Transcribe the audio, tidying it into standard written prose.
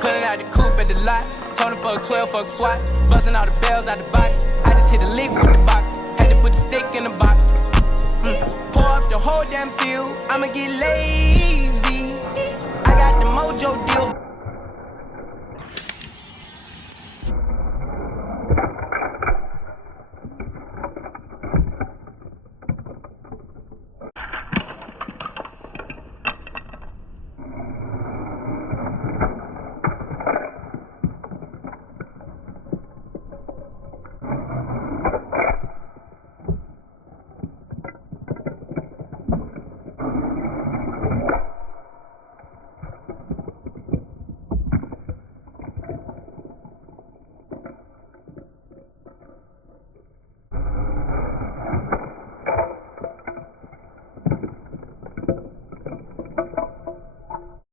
Pulling out the coupe at the lot. Tony fuck 12, fuck SWAT. Busting all the bells out the box. I just hit a lick with the box. Had to put the stick in the box. Pour up the whole damn seal. I'ma get lazy. I got the mojo